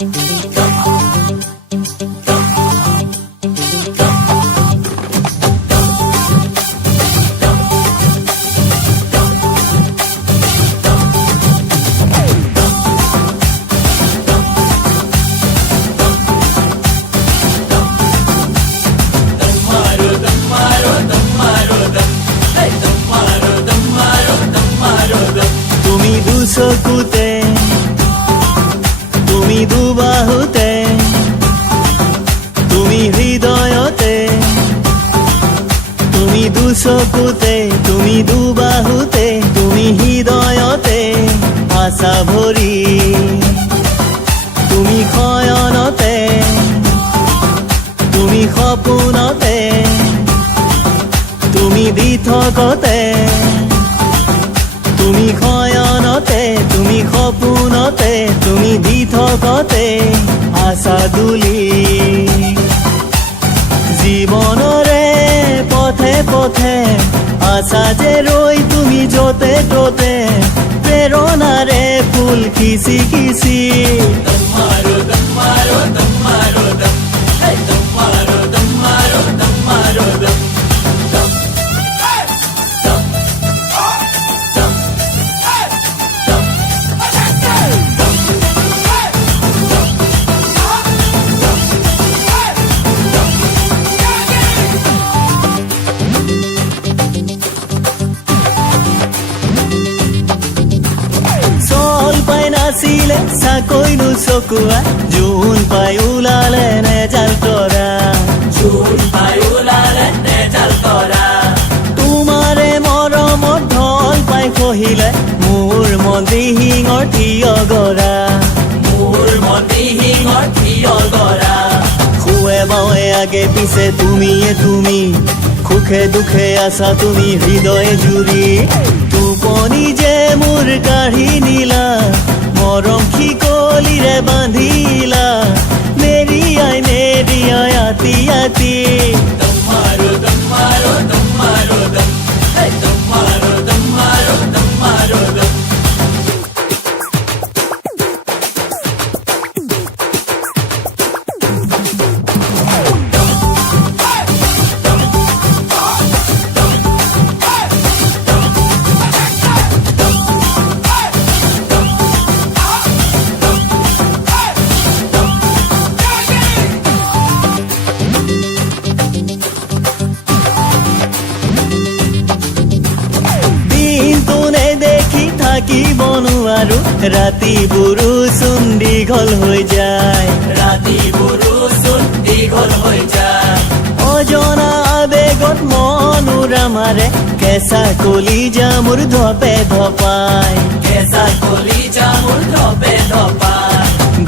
তুমি দুচকুতে তুমি দুবাহুতে তুমি হৃদয়তে তুমি দুচকুতে তুমি দুবাহুতে তুমি হৃদয়তে আশা ভৰি তুমি শয়নতে তুমি সপোনতে তুমি দিঠকতে তুমি শয়নতে তুমি সপোনতে তুমি দিঠকতে আশা দুলি জীৱনৰে পথে পথে আশা যে ৰৈ তুমি য'তে ত'তে প্ৰেৰণাৰে ফুল খিচি খিচি নাছিলে চাকৈ নুচকুৱা জোন পাই ওলালে নেজাল তৰা তোমাৰে মৰমত ঢল পাই খহিলে মোৰ মন্দিহিঙৰ থিয় গৰা খুৱে বাৱে আগে পিছে তুমিয়ে তুমি সুখে দুখে আছা তুমি হৃদয়ে জুৰি টোপনি যে মোৰ কাঢ়ি নিলা মৰম শিকলিৰে বান্ধিলা মেৰিয়াই আতি আতি থাকিব নোৱাৰো ৰাতিবোৰো চোন দীঘল হৈ যায় অজনা আবেগত মনোৰা মাৰে কেঁচা কলিজা মোৰ ধপে ধপাই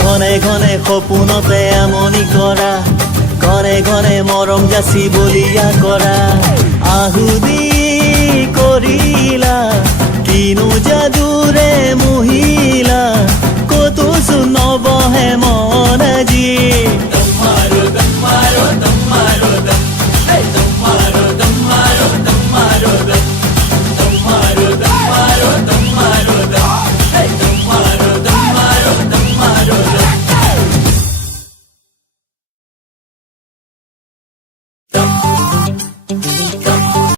ঘনে ঘনে সপোনতে আমনি কৰা ঘনে ঘনে মৰম যাচি বলিয়া কৰা আহুদি কৰিলা